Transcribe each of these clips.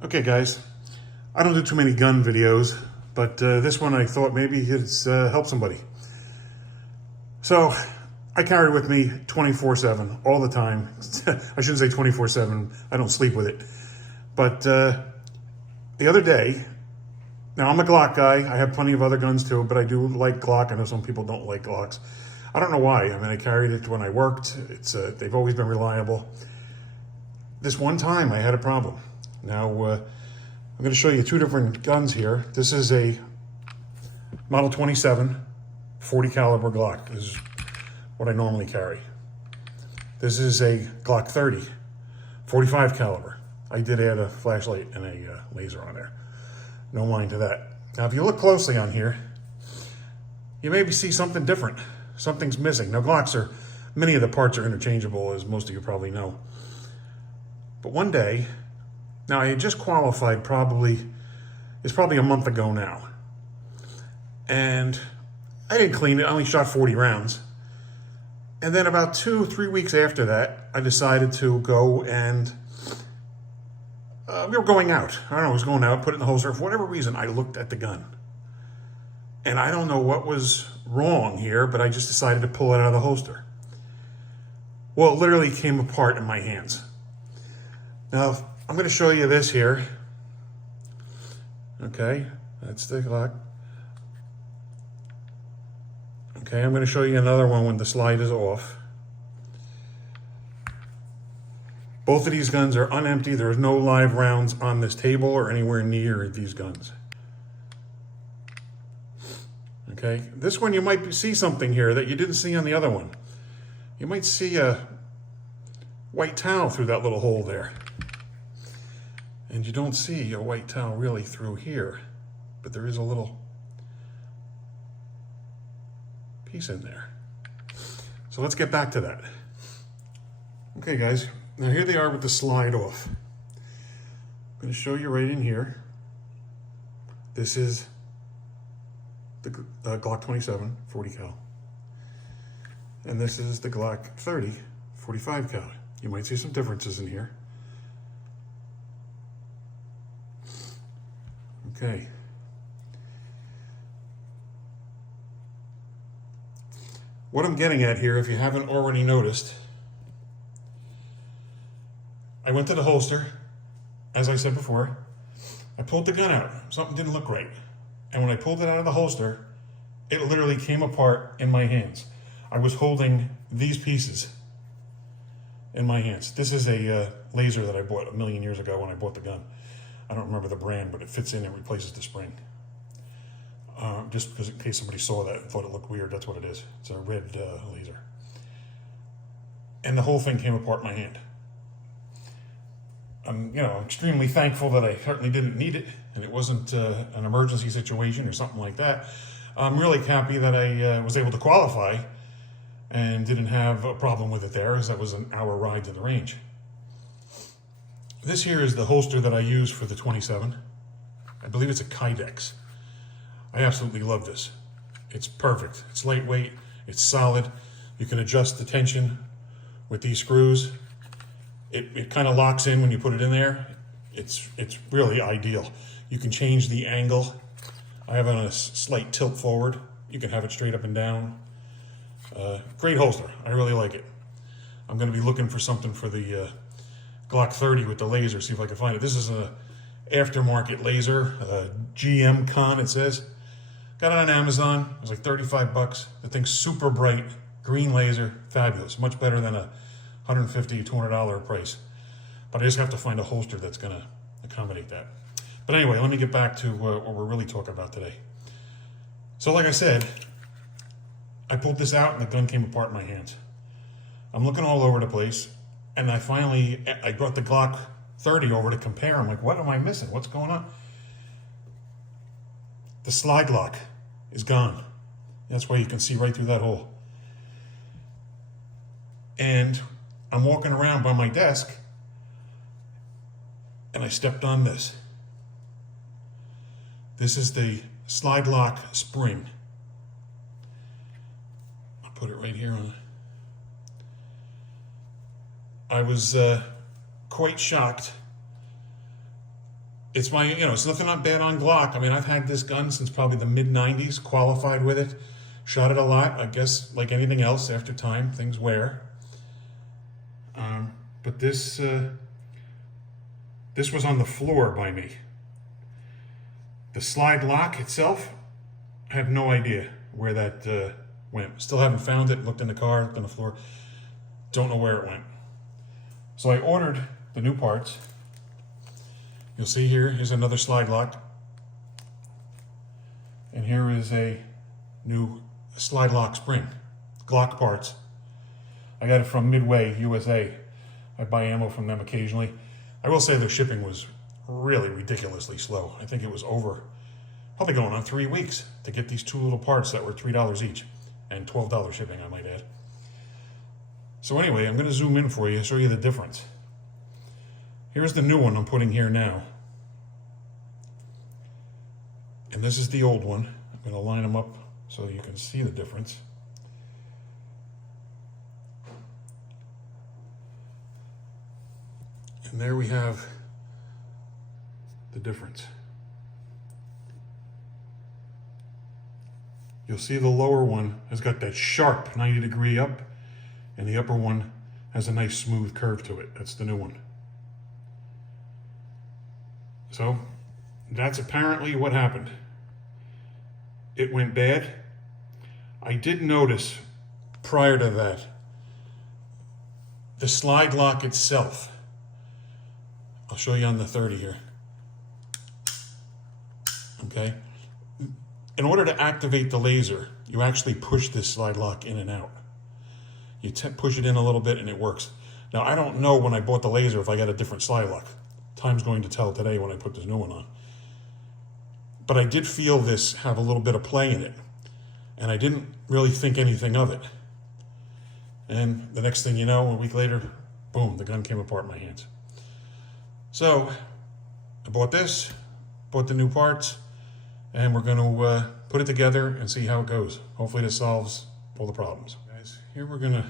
Okay, guys, I don't do too many gun videos, but this one I thought maybe it's help somebody. So I carry with me 24/7 all the time. I shouldn't say 24/7. I don't sleep with it. But the other day, now I'm a Glock guy. I have plenty of other guns too, but I do like Glock. I know some people don't like Glocks. I don't know why. I mean, I carried it when I worked. They've always been reliable. This one time I had a problem. Now, I'm going to show you two different guns here. This is a Model 27 40 caliber Glock. This is what I normally carry. This is a Glock 30 45 caliber. I did add a flashlight and a laser on there. No mind to that. Now, if you look closely on here, you maybe see something different. Something's missing. Now, Glocks are, many of the parts are interchangeable, as most of you probably know. But one day, now I had just qualified it's probably a month ago now. And I didn't clean it, I only shot 40 rounds. And then about 2-3 weeks after that, I decided to go and, we were going out. I don't know, I was going out, put it in the holster. For whatever reason, I looked at the gun. And I don't know what was wrong here, but I just decided to pull it out of the holster. Well, it literally came apart in my hands. Now, I'm going to show you this here. Okay, that's the Glock. Okay, I'm going to show you another one when the slide is off. Both of these guns are unempty. There's no live rounds on this table or anywhere near these guns. Okay, this one you might see something here that you didn't see on the other one. You might see a white towel through that little hole there. And you don't see a white towel really through here, but there is a little piece in there. So let's get back to that. Okay, guys, now here they are with the slide off. I'm going to show you right in here. This is the Glock 27 40 cal. And this is the Glock 30 45 cal. You might see some differences in here. Okay. What I'm getting at here, if you haven't already noticed, I went to the holster, as I said before. I pulled the gun out. Something didn't look right. And when I pulled it out of the holster, it literally came apart in my hands. I was holding these pieces in my hands. This is a laser that I bought a million years ago when I bought the gun. I don't remember the brand, but it fits in and replaces the spring. Just because in case somebody saw that and thought it looked weird, that's what it is. It's a red laser. And the whole thing came apart in my hand. I'm extremely thankful that I certainly didn't need it, and it wasn't an emergency situation or something like that. I'm really happy that I was able to qualify and didn't have a problem with it there, as that was an hour ride to the range. This here is the holster that I use for the 27. I believe it's a Kydex. I absolutely love this. It's perfect. It's lightweight. It's solid. You can adjust the tension with these screws. It kind of locks in when you put it in there. It's really ideal. You can change the angle. I have it on a slight tilt forward. You can have it straight up and down. Great holster. I really like it. I'm going to be looking for something for the Glock 30 with the laser, see if I can find it. This is an aftermarket laser, GM Con it says. Got it on Amazon, it was like 35 bucks. The thing's super bright, green laser, fabulous. Much better than a $150, $200 price. But I just have to find a holster that's gonna accommodate that. But anyway, let me get back to what we're really talking about today. So like I said, I pulled this out and the gun came apart in my hands. I'm looking all over the place. And I brought the Glock 30 over to compare. I'm like, what am I missing? What's going on? The slide lock is gone. That's why you can see right through that hole. And I'm walking around by my desk and I stepped on this. This is the slide lock spring. I'll put it right here on. I was quite shocked it's my, it's nothing not bad on Glock. I mean, I've had this gun since probably the mid-90s, qualified with it, shot it a lot. I guess like anything else, after time, things wear. But this was on the floor by me. The slide lock itself, I have no idea where that went. Still haven't found it. Looked in the car, looked on the floor. Don't know where it went. So I ordered the new parts. You'll see here's another slide lock. And here is a new slide lock spring. Glock parts. I got it from Midway, USA. I buy ammo from them occasionally. I will say their shipping was really ridiculously slow. I think it was probably going on 3 weeks to get these two little parts that were $3 each and $12 shipping, I might add. So anyway, I'm going to zoom in for you, show you the difference. Here's the new one I'm putting here now. And this is the old one. I'm going to line them up so you can see the difference. And there we have the difference. You'll see the lower one has got that sharp 90-degree up, and the upper one has a nice smooth curve to it. That's the new one. So that's apparently what happened. It went bad. I did notice prior to that, the slide lock itself, I'll show you on the 30 here. Okay. In order to activate the laser, you actually push this slide lock in and out. You push it in a little bit and it works. Now, I don't know when I bought the laser if I got a different slide lock. Time's going to tell today when I put this new one on. But I did feel this have a little bit of play in it. And I didn't really think anything of it. And the next thing you know, a week later, boom, the gun came apart in my hands. So I bought this, bought the new parts, and we're going to put it together and see how it goes. Hopefully this solves all the problems. Guys, here we're going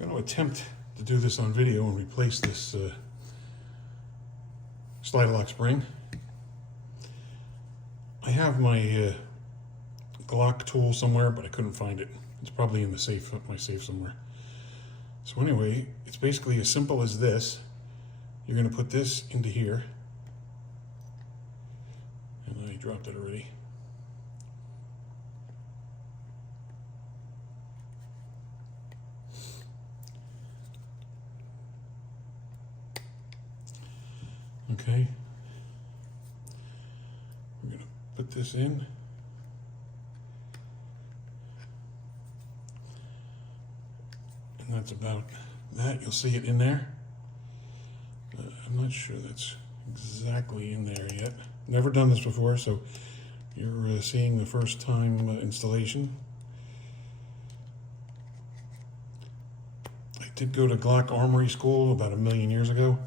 to attempt to do this on video and replace this slide lock spring. I have my Glock tool somewhere, but I couldn't find it. It's probably in the safe, my safe somewhere. So anyway, it's basically as simple as this. You're going to put this into here. And I dropped it already. Okay. We're going to put this in. And that's about that. You'll see it in there. I'm not sure that's exactly in there yet. Never done this before, so you're seeing the first time installation. I did go to Glock Armory School about 1,000,000 years ago.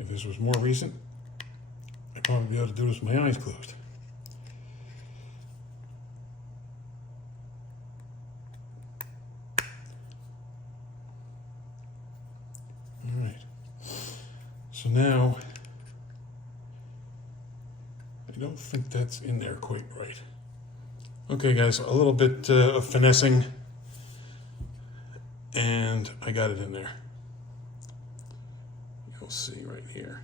If this was more recent, I'd probably be able to do this with my eyes closed. So now, I don't think that's in there quite right. Okay guys, a little bit of finessing, and I got it in there. You'll see right here.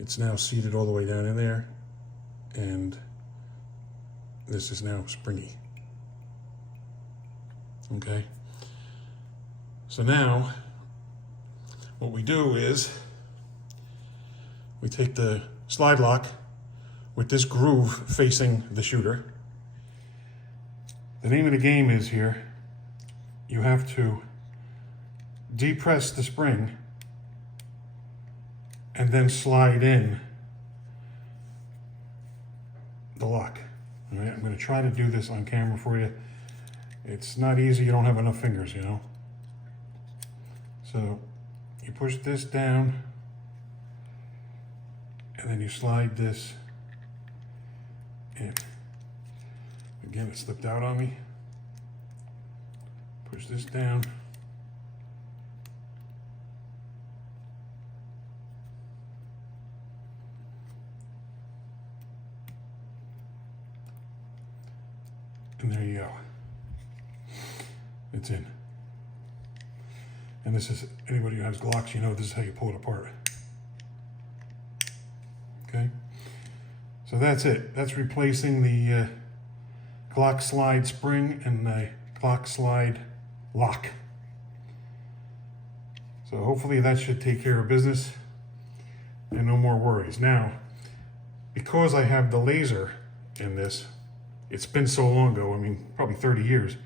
It's now seated all the way down in there, and this is now springy. Okay? So now, what we do is we take the slide lock with this groove facing the shooter. The name of the game is here, you have to depress the spring and then slide in the lock. All right, I'm going to try to do this on camera for you. It's not easy, you don't have enough fingers, you know. So you push this down, and then you slide this in. Again, it slipped out on me. Push this down. And there you go. It's in. And this is, anybody who has Glocks, you know this is how you pull it apart. Okay? So that's it. That's replacing the Glock slide spring and the Glock slide lock. So hopefully that should take care of business and no more worries. Now, because I have the laser in this, it's been so long ago, I mean, probably 30 years,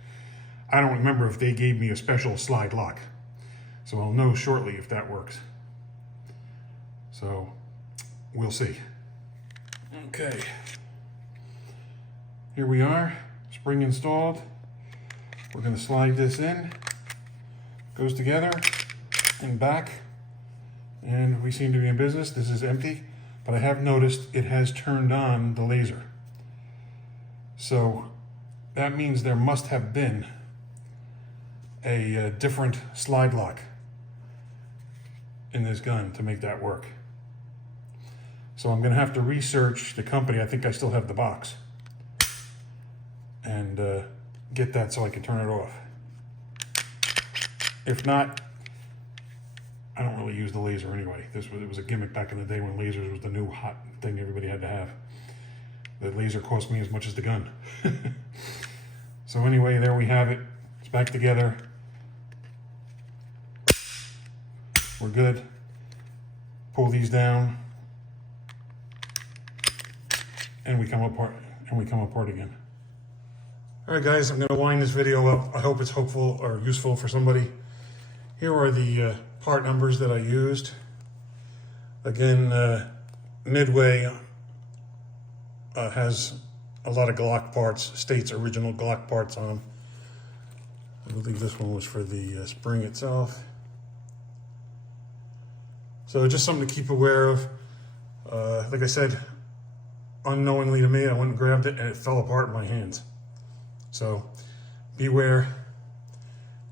I don't remember if they gave me a special slide lock. So I'll know shortly if that works. So we'll see. Okay. Here we are, spring installed. We're going to slide this in. Goes together and back. And we seem to be in business. This is empty, but I have noticed it has turned on the laser. So that means there must have been a different slide lock in this gun to make that work. So I'm going to have to research the company. I think I still have the box. And get that so I can turn it off. If not, I don't really use the laser anyway. It was a gimmick back in the day when lasers was the new hot thing everybody had to have. The laser cost me as much as the gun. So anyway, there we have it. It's back together. We're good. Pull these down. And we come apart again. All right, guys, I'm going to wind this video up. I hope it's hopeful or useful for somebody. Here are the part numbers that I used. Again, Midway has a lot of Glock parts, states original Glock parts on them. I believe this one was for the spring itself. So just something to keep aware of. Like I said, unknowingly to me, I went and grabbed it and it fell apart in my hands. So beware,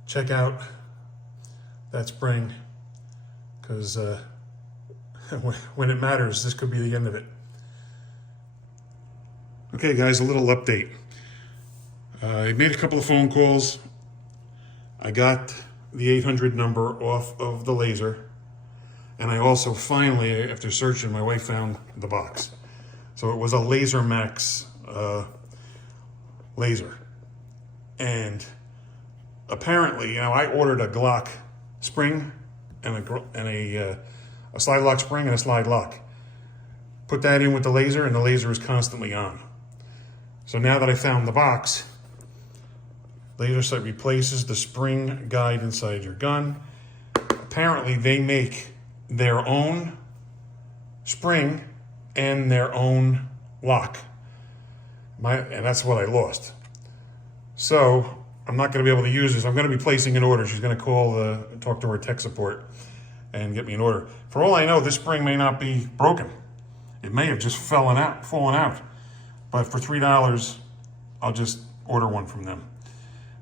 check out that spring, because when it matters, this could be the end of it. Okay guys, a little update. I made a couple of phone calls. I got the 800 number off of the laser. And I also finally, after searching, my wife found the box. So it was a Laser Max laser. And apparently, you know, I ordered a Glock spring and a slide lock spring and a slide lock. Put that in with the laser and the laser is constantly on. So now that I found the box, laser sight replaces the spring guide inside your gun. Apparently they make their own spring and their own lock. And that's what I lost. So I'm not going to be able to use this. I'm going to be placing an order. She's going to talk to her tech support and get me an order. For all I know, this spring may not be broken. It may have just fallen out. But for $3, I'll just order one from them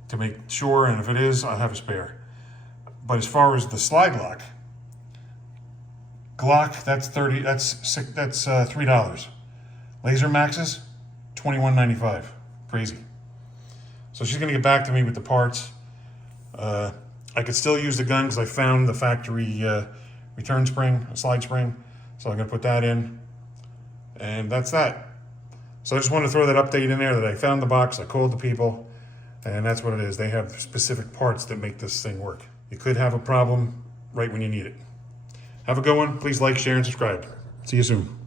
to make sure. And if it is, I'll have a spare. But as far as the slide lock, Glock, that's $3. Laser Maxes, $21.95. Crazy. So she's going to get back to me with the parts. I could still use the gun because I found the factory return spring, a slide spring. So I'm going to put that in. And that's that. So I just wanted to throw that update in there that I found the box, I called the people, and that's what it is. They have specific parts that make this thing work. You could have a problem right when you need it. Have a good one. Please like, share, and subscribe. See you soon.